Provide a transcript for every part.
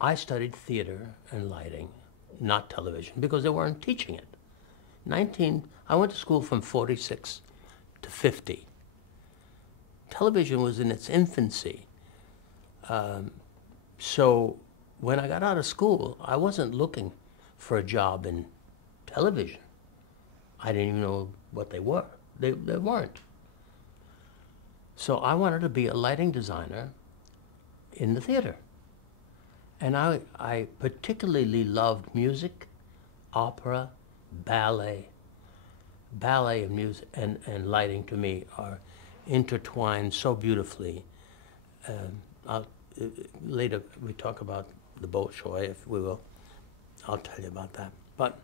I studied theater and lighting, not television, because they weren't teaching it. I went to school from 46 to 50. Television was in its infancy. So when I got out of school, I wasn't looking for a job in television. I didn't even know what they were. They weren't. So I wanted to be a lighting designer in the theater. And I particularly loved music, opera, ballet. Ballet and music and lighting to me are intertwined so beautifully. Later we talk about the Bolshoi, if we will. I'll tell you about that. But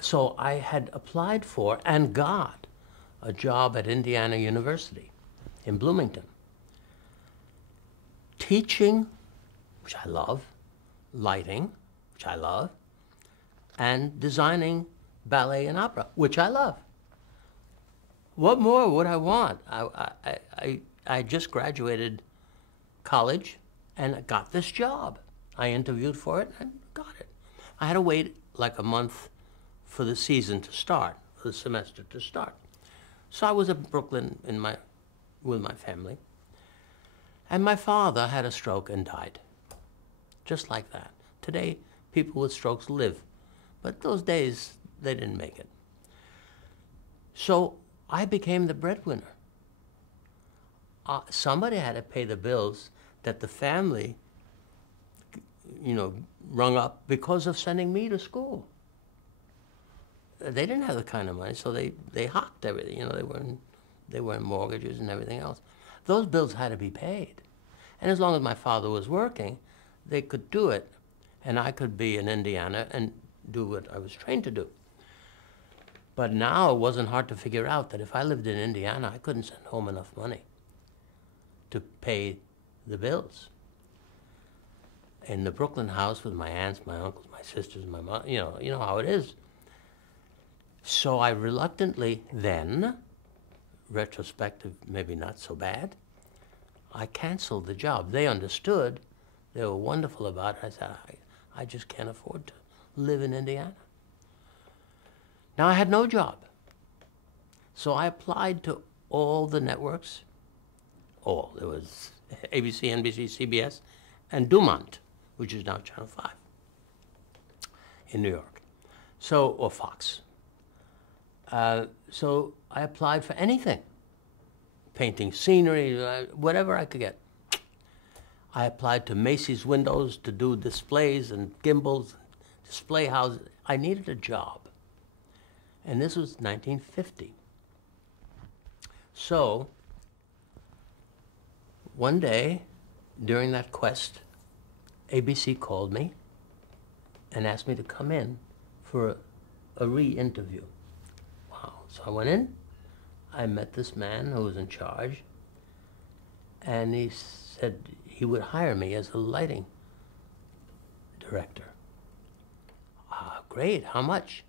so I had applied for and got a job at Indiana University in Bloomington, teaching, which I love, lighting, which I love, and designing ballet and opera, which I love. What more would I want? I just graduated college and I got this job. I interviewed for it and got it. I had to wait like a month for the season to start, for the semester to start. So I was in Brooklyn with my family, and my father had a stroke and died, just like that. Today, people with strokes live, but those days, they didn't make it. So I became the breadwinner. Somebody had to pay the bills that the family, rung up because of sending me to school. They didn't have the kind of money, so they hocked everything. They were in mortgages and everything else. Those bills had to be paid. And as long as my father was working, they could do it. And I could be in Indiana and do what I was trained to do. But now it wasn't hard to figure out that if I lived in Indiana, I couldn't send home enough money to pay the bills. In the Brooklyn house with my aunts, my uncles, my sisters, my mom, you know how it is. So I reluctantly then, retrospective, maybe not so bad, I canceled the job. They understood. They were wonderful about it. I said, I just can't afford to live in Indiana. Now I had no job. So I applied to all the networks. All. There was ABC, NBC, CBS, and Dumont, which is now Channel 5 in New York. Or Fox. So I applied for anything. Painting scenery, whatever I could get. I applied to Macy's Windows to do displays and gimbals, display houses. I needed a job. And this was 1950. So one day, during that quest, ABC called me and asked me to come in for a re-interview. Wow. So I went in. I met this man who was in charge, and he said he would hire me as a lighting director. Great, how much?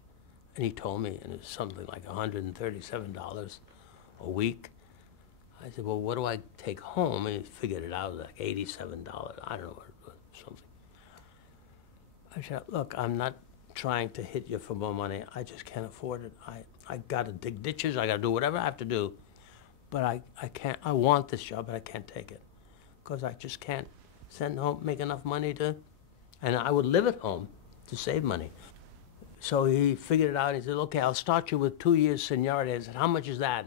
And he told me, and it was something like $137 a week. I said, well, what do I take home? And he figured it out, it was like $87. I don't know what it was, something. I said, look, I'm not trying to hit you for more money. I just can't afford it. I got to dig ditches. I got to do whatever I have to do. But I can't. I want this job, but I can't take it because I just can't send home, make enough money to, and I would live at home to save money. So he figured it out. And he said, okay, I'll start you with 2 years seniority. I said, how much is that?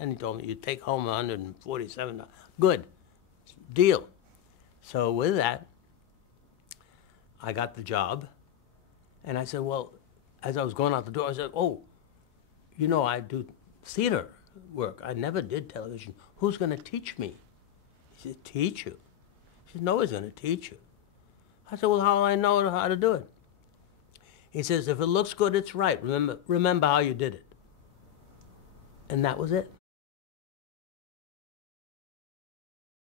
And he told me, you take home $147. Good, deal. So with that, I got the job. And I said, well, as I was going out the door, I said, oh, I do theater work. I never did television. Who's going to teach me? He said, teach you? He said, nobody's going to teach you. I said, well, how will I know how to do it? He says, if it looks good, it's right. Remember how you did it. And that was it.